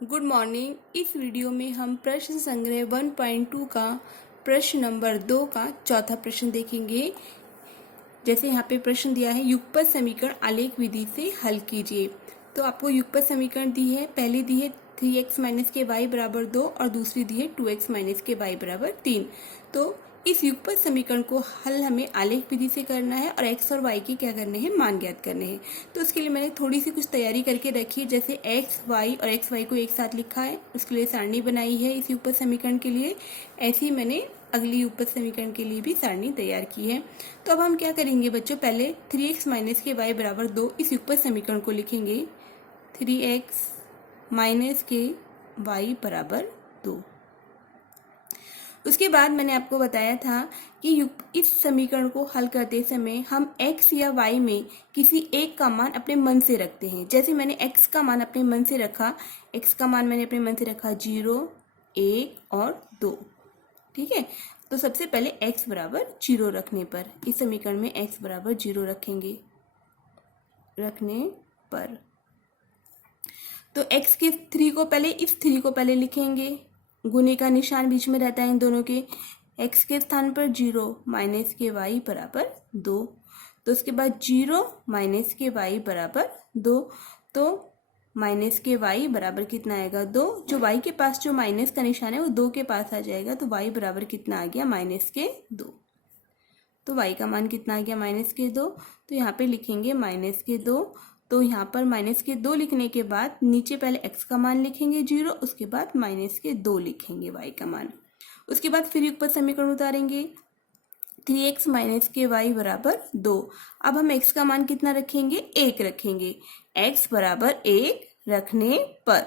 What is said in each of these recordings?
Good morning. इस video में हम प्रश्न संग्रह 1.2 का प्रश्न नंबर 2 का चौथा प्रश्न देखेंगे। जैसे यहाँ पे प्रश्न दिया है, युगपत समीकरण आलेख विधि से हल कीजिए। तो आपको युगपत समीकरण दी है, पहली दी है 3x माइनस के वाई बराबर 2 और दूसरी दी है 2x माइनस के वाई बराबर 3। तो इस युगपत समीकरण को हल हमें आलेख विधि से करना है और x और y के क्या करने हैं, मान ज्ञात करने हैं। तो उसके लिए मैंने थोड़ी सी कुछ तैयारी करके रखी है। जैसे x y और x y को एक साथ लिखा है, उसके लिए सारणी बनाई है इस युगपत समीकरण के लिए। ऐसे ही मैंने अगली युगपत समीकरण के लिए भी सारणी तैयार की है। तो अब हम क्या करेंगे बच्चों, पहले 3x माइनस के वाई बराबर 2 इस युगपत समीकरण को लिखेंगे। 3x माइनस के वाई बराबर 2। उसके बाद मैंने आपको बताया था कि इस समीकरण को हल करते समय हम x या y में किसी एक का मान अपने मन से रखते हैं। जैसे मैंने x का मान अपने मन से रखा, x का मान मैंने अपने मन से रखा 0, 1 और 2। ठीक है, तो सबसे पहले x बराबर 0 रखने पर इस समीकरण में x बराबर 0 रखेंगे। रखने पर तो x के 3 को पहले, इस 3 को पहले लिखेंगे। गुने का निशान बीच में रहता है इन दोनों के। x के स्थान पर 0 माइनस के y बराबर 2। तो उसके बाद 0 माइनस के y बराबर 2। तो माइनस के y बराबर कितना आएगा, 2। जो y के पास जो माइनस का निशान है वो 2 के पास आ जाएगा। तो y बराबर कितना आ गया, माइनस के 2। तो y का मान कितना आ गया, माइनस के 2। तो यहाँ पे लिखेंगे माइनस के 2। तो यहाँ पर माइनस के 2 लिखने के बाद नीचे पहले x का मान लिखेंगे 0, उसके बाद माइनस के 2 लिखेंगे y का मान। उसके बाद फिर युगपत समीकरण उतारेंगे। 3x माइनस के y बराबर 2। अब हम x का मान कितना रखेंगे, 1 रखेंगे। x बराबर 1 रखने पर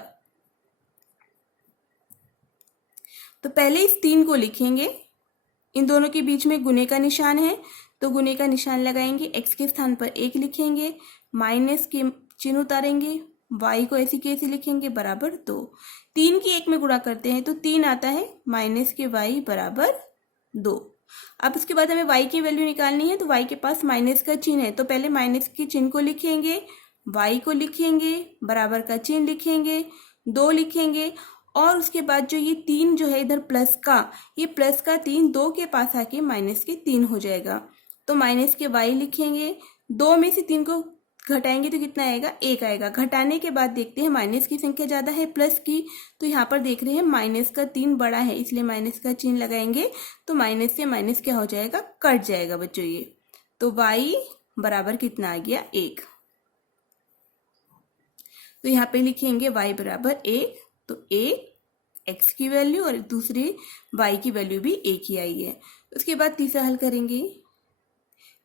तो पहले इस 3 को लिखेंगे। इन दोनों के बीच में गुने का निशान है, तो गुने का निशान लगाएंगे। x के स्थान पर 1 लिखेंगे, माइनस के चिन्ह उतारेंगे, y को ऐसी कैसे लिखेंगे, बराबर 2। 3 की 1 में गुणा करते हैं तो 3 आता है, माइनस के y बराबर 2। अब उसके बाद हमें y की वैल्यू निकालनी है, तो y के पास माइनस का चिन्ह है, तो पहले माइनस के चिन्ह को लिखेंगे, y को लिखेंगे, बराबर का चिन्ह लिखेंगे, 2 लिखेंगे। और उसके बाद जो ये 3 जो है इधर प्लस का, ये प्लस का 3 2 के पास आके माइनस के 3 हो जाएगा। तो माइनस के y लिखेंगे, 2 में से 3 को घटाएंगे तो कितना आएगा, 1 आएगा। घटाने के बाद देखते हैं माइनस की संख्या ज्यादा है प्लस की, तो यहाँ पर देख रहे हैं माइनस का 3 बड़ा है, इसलिए माइनस का चिन्ह लगाएंगे। तो माइनस से माइनस क्या हो जाएगा, कट जाएगा बच्चों ये। तो y बराबर कितना आ गया, 1। तो यहाँ पे लिखेंगे y बराबर 1। तो 1 x की वैल्यू और दूसरी y की वैल्यू भी 1 ही आई है। उसके बाद तीसरा हल करेंगे।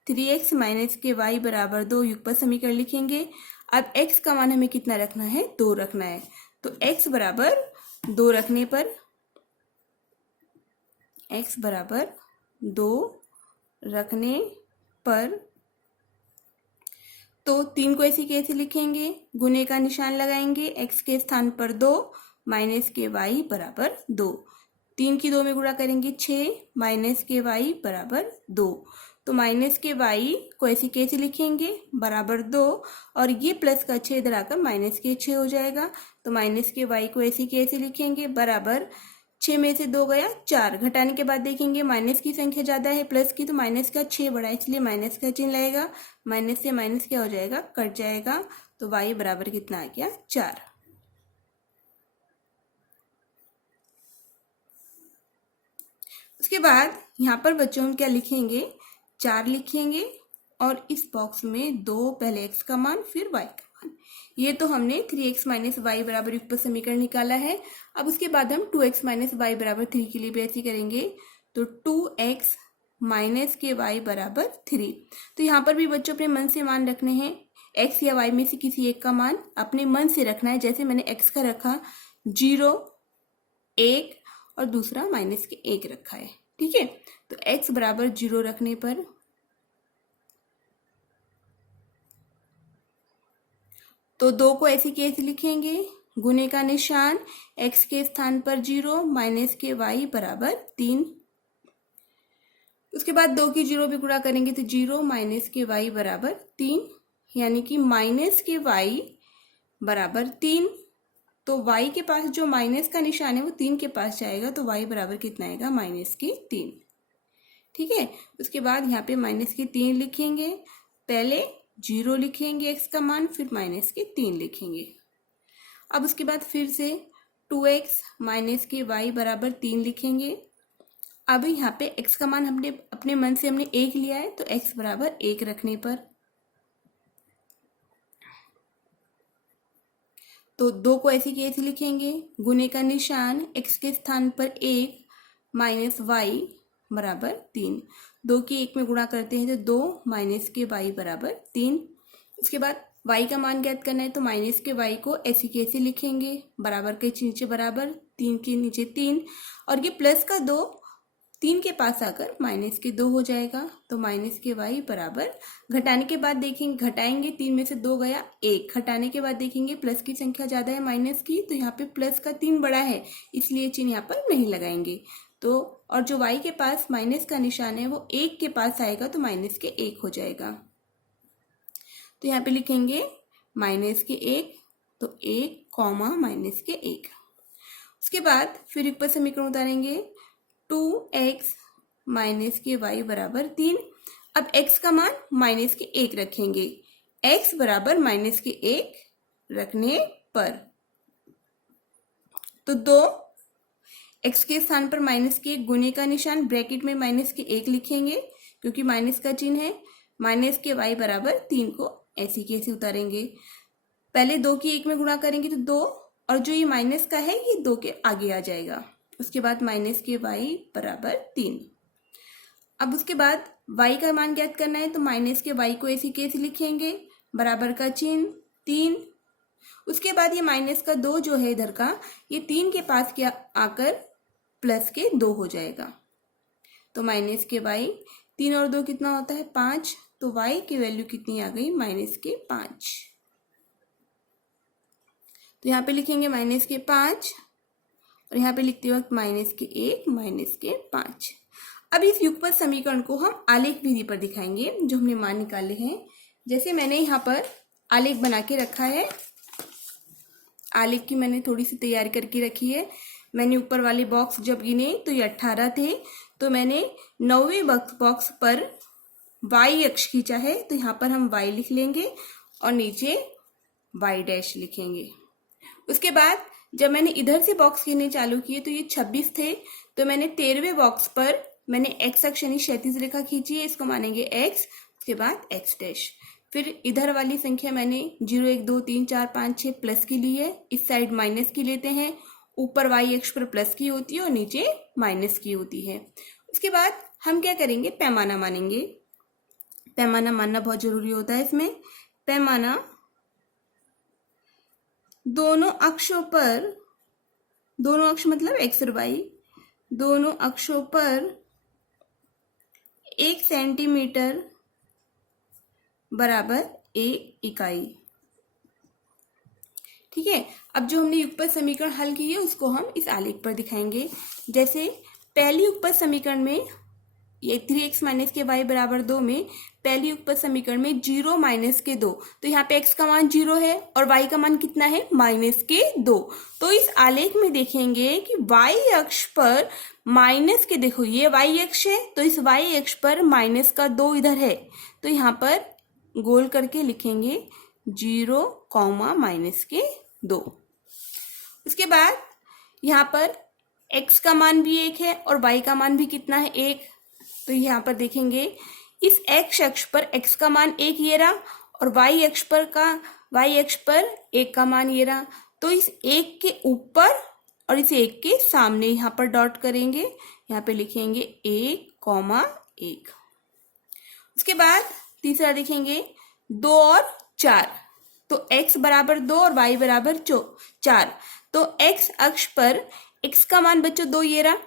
3x माइनस के y बराबर 2 युगपत समीकरण लिखेंगे। अब x का मान हमें कितना रखना है, 2 रखना है। तो x बराबर 2 रखने पर, x बराबर 2 रखने पर तो 3 को ऐसे कैसे लिखेंगे, गुने का निशान लगाएंगे, x के स्थान पर 2 माइनस के y बराबर 2। 3 की 2 में गुणा करेंगे 6, माइनस के y बराबर 2। तो माइनस के y को ऐसे कैसे लिखेंगे, बराबर 2, और ये प्लस का 6 इधर आकर माइनस के 6 हो जाएगा। तो माइनस के y को ऐसे कैसे लिखेंगे, बराबर 6 में से 2 गया 4। घटाने के बाद देखेंगे माइनस की संख्या ज्यादा है प्लस की, तो माइनस का 6 बड़ा है, इसलिए माइनस का चिन्ह लगेगा। माइनस से माइनस क्या हो जाएगा, कट जाएगा। तो y बराबर कितना आ गया, 4। उसके बाद यहाँ पर बच्चों हम क्या लिखेंगे, 4 लिखेंगे और इस बॉक्स में 2 पहले x का मान फिर y का मान। ये तो हमने 3x माइनस वाई बराबर युगपत समीकरण निकाला है। अब उसके बाद हम 2x माइनस वाई बराबर 3 के लिए भी ऐसे करेंगे। तो 2x माइनस के y बराबर 3। तो यहाँ पर भी बच्चों अपने मन से मान रखने हैं। x या y में से किसी एक का मान अपने मन से रखना है। जैसे मैंने x का रखा 0, 1 और दूसरा माइनस के 1 रखा है। ठीक है, तो x बराबर 0 रखने पर तो 2 को ऐसे कैसे लिखेंगे, गुने का निशान, x के स्थान पर 0 माइनस के y बराबर 3। उसके बाद 2 की 0 भी गुणा करेंगे तो 0 माइनस के y बराबर 3, यानी कि माइनस के y बराबर 3। तो y के पास जो माइनस का निशान है वो 3 के पास जाएगा, तो y बराबर कितना आएगा, -3। ठीक है, उसके बाद यहाँ पे -3 लिखेंगे, पहले 0 लिखेंगे x का मान, फिर -3 लिखेंगे। अब उसके बाद फिर से 2x -y बराबर 3 लिखेंगे। अब यहाँ पे x का मान हमने अपने मन से हमने 1 लिया है, तो x बराबर 1 रखने पर तो 2 को ऐसे की ऐसे लिखेंगे, गुने का निशान x के स्थान पर 1 -y बराबर 3। 2 की 1 में गुणा करते हैं तो 2 -y बराबर 3। उसके बाद y का मान ज्ञात करना है, तो -y को ऐसे की ऐसे लिखेंगे, बराबर के नीचे बराबर, 3 के नीचे 3, और ये प्लस का 2 3 के पास आकर -2 हो जाएगा, तो -y बराबर, घटाने के बाद देखेंगे, घटाएंगे 3 में से 2 गया 1, घटाने के बाद देखेंगे प्लस की संख्या ज्यादा है माइनस की, तो यहाँ पे प्लस का 3 बड़ा है, इसलिए चिन्ह यहाँ पर नहीं लगाएंगे। तो और जो y के पास माइनस का निशान है वो 1 के पास आएगा, तो -1 हो जाएगा। तो यहाँ पे लिखेंगे -1, तो 1 कॉमा -1। उसके बाद फिर ऊपर समीकरण उतारेंगे, 2x -y बराबर 3। अब x का मान -1 रखेंगे, x बराबर -1 रखने पर तो 2 x के स्थान पर -1 गुने का निशान, ब्रैकेट में -1 लिखेंगे क्योंकि माइनस का चिन्ह है, -y बराबर 3 को ऐसे कैसे उतारेंगे, पहले 2 की 1 में गुणा करेंगे तो 2, और जो ये माइनस का है ये 2 के आगे आ जाएगा। उसके बाद -y बराबर 3। अब उसके बाद y का मान ज्ञात करना है, तो -y को ऐसे कैसे लिखेंगे, बराबर का चिन्ह 3। उसके बाद ये माइनस का 2 जो है इधर का, ये 3 के पास क्या आकर प्लस के 2 हो जाएगा, तो -y 3 और 2 कितना होता है 5, तो y की वैल्यू कितनी आ गई, -5। तो यहाँ पे लिखेंगे -5, और यहाँ पे लिखते वक्त -1 -5। अब इस युगपत समीकरण को हम आलेख विधि पर दिखाएंगे, जो हमने मान निकाले हैं। जैसे मैंने यहाँ पर आलेख बना के रखा है, आलेख की मैंने थोड़ी सी तैयारी करके रखी है। मैंने ऊपर वाले बॉक्स जब गिने तो ये 18 थे, तो मैंने 9वें बॉक्स पर y अक्ष खींचा है, तो यहाँ पर हम y लिख लेंगे और नीचे y' लिखेंगे। उसके बाद जब मैंने इधर से बॉक्स गिनने चालू किए तो ये 26 थे, तो मैंने 13वें बॉक्स पर मैंने x अक्ष यानी क्षैतिज रेखा खींची है, इसको मानेंगे x, उसके बाद x'। फिर इधर वाली संख्या मैंने 0 1 2 3 4 5 6 प्लस की ली है, इस साइड माइनस की लेते हैं, ऊपर y अक्ष पर प्लस की होती है और नीचे माइनस की होती है। उसके बाद हम क्या करेंगे, पैमाना मानेंगे। पैमाना मानना बहुत जरूरी होता है इसमें। पैमाना दोनों अक्षों पर, दोनों अक्ष मतलब x और y, दोनों अक्षों पर 1 सेंटीमीटर बराबर 1 इकाई। ठीक है, अब जो हमने युगपत समीकरण हल की है उसको हम इस आलेख पर दिखाएंगे। जैसे पहली युगपत समीकरण में ये 3x - y बराबर 2 में पहली युगपत समीकरण में 0 - 2, तो यहाँ पे x का मान 0 है और y का मान कितना है -2। तो इस आलेख में देखेंगे कि y अक्ष पर माइनस के, देखो ये y अक्ष है, तो इस y अक्ष पर -2 इधर है, तो यहाँ पर गोल करके लिखेंगे 0, -2। उसके बाद यहाँ पर x का मान भी 1 है और y का मान भी कितना है 1, तो यहाँ पर देखेंगे इस x अक्ष पर x का मान 1 ये रहा और y अक्ष पर 1 का मान ये रहा, तो इस 1 के ऊपर और इस 1 के सामने यहाँ पर डॉट करेंगे, यहाँ पे लिखेंगे 1, 1। उसके बाद तीसरा देखेंगे 2 और 4, तो x बराबर 2 और y बराबर 4, तो x अक्ष पर x का मान बच्चों 2 ये रहा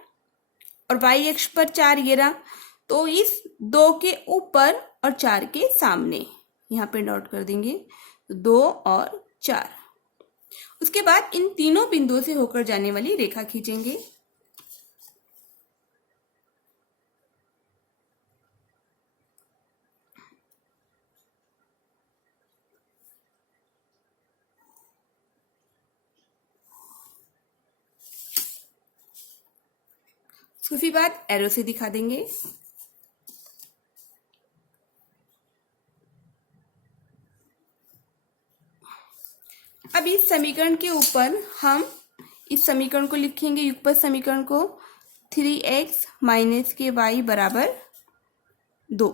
और y अक्ष पर 4 ये रहा, तो इस 2 के ऊपर और 4 के सामने यहाँ पे डॉट कर देंगे, 2 और 4। उसके बाद इन तीनों बिंदुओं से होकर जाने वाली रेखा खींचेंगे। उसके फिर बाद एरो से दिखा देंगे। अब इस समीकरण के ऊपर हम इस समीकरण को लिखेंगे, युगपत समीकरण को 3x माइनस के वाई बराबर 2,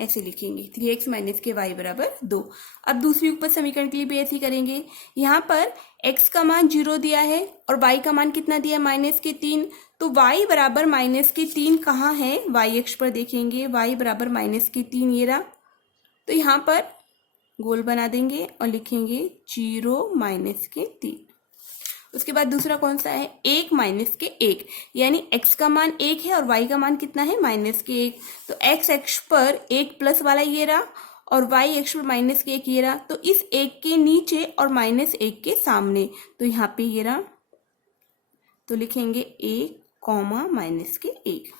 ऐसे लिखेंगे 3x माइनस के वाई बराबर 2। अब दूसरी युगपत समीकरण के लिए भी ऐसे ही करेंगे। यहाँ पर x का मान 0 दिया है और y का मान कितना दिया है, माइनस के 3। तो y बराबर माइनस के 3 कहाँ है, y अक्ष पर देखेंगे, y बराबर माइनस के 3 ये रहा। तो यहाँ पर गोल बना देंगे और लिखेंगे 0 माइनस के 3। उसके बाद दूसरा कौन सा है, 1 माइनस के 1, यानी x का मान 1 है और y का मान कितना है, माइनस के 1। तो x अक्ष पर 1 प्लस वाला ये रहा और y अक्ष पर माइनस के 1 ये रहा। तो इस 1 के नीचे और माइनस 1 के सामने, तो यहाँ पे ये रहा, तो लिखेंगे 1 कॉमा माइनस के 1।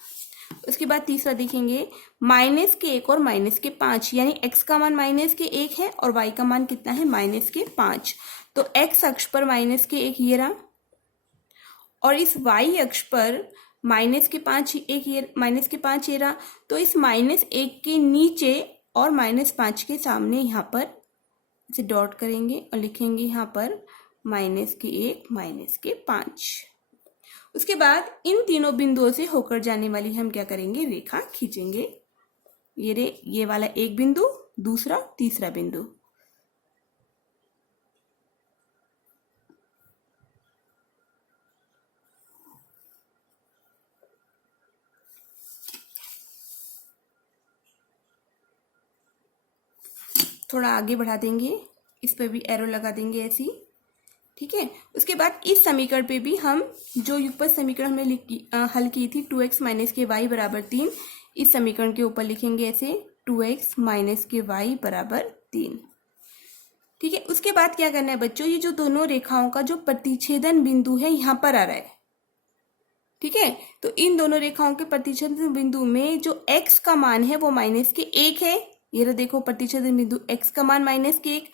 उसके बाद तीसरा देखेंगे माइनस के 1 और माइनस के 5, यानी x का मान माइनस के 1 है और y का मान कितना है, माइनस के 5। तो x अक्ष पर माइनस के 1 ये रहा और इस y अक्ष पर माइनस के 5 ये रहा। तो इस माइनस 1 के नीचे और माइनस 5 के सामने यहाँ पर इसे डॉट करेंगे और लिखेंगे यहाँ पर माइनस के 1 माइनस के 5। उसके बाद इन तीनों बिंदुओं से होकर जाने वाली हम क्या करेंगे, रेखा खींचेंगे। ये वाला एक बिंदु, दूसरा, तीसरा बिंदु। थोड़ा आगे बढ़ा देंगे, इस पर भी एरो लगा देंगे ऐसी, ठीक है। उसके बाद इस समीकरण पे भी हम जो युगपत समीकरण हमने हल की थी 2x माइनस के वाई बराबर 3, इस समीकरण के ऊपर लिखेंगे ऐसे 2x माइनस के वाई बराबर 3, ठीक है। उसके बाद क्या करना है बच्चों, ये जो दोनों रेखाओं का जो प्रतिच्छेदन बिंदु है यहाँ पर आ रहा है, ठीक है। तो इन दोनों रेखाओं के प्रतिच्छेदन बिंदु में जो x का मान है वो माइनस के 1 है। ये रहा, देखो प्रतिच्छेदन बिंदु x का मान माइनस के 1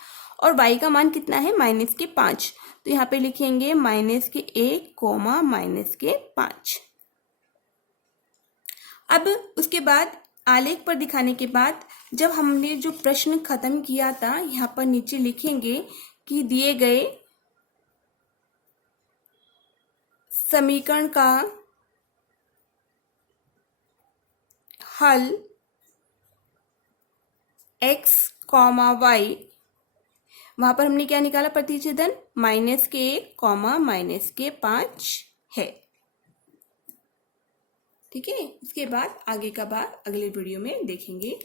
और y का मान कितना है, माइनस के 5। तो यहाँ पे लिखेंगे माइनस के 1 कोमा माइनस के 5। अब उसके बाद आलेख पर दिखाने के बाद जब हमने जो प्रश्न खत्म किया था, यहाँ पर नीचे लिखेंगे कि दिए गए समीकरण का हल x कॉमा y, वहां पर हमने क्या निकाला, प्रतिच्छेदन माइनस के 1 कॉमा माइनस के 5 है, ठीक है। इसके बाद आगे का बात अगले वीडियो में देखेंगे।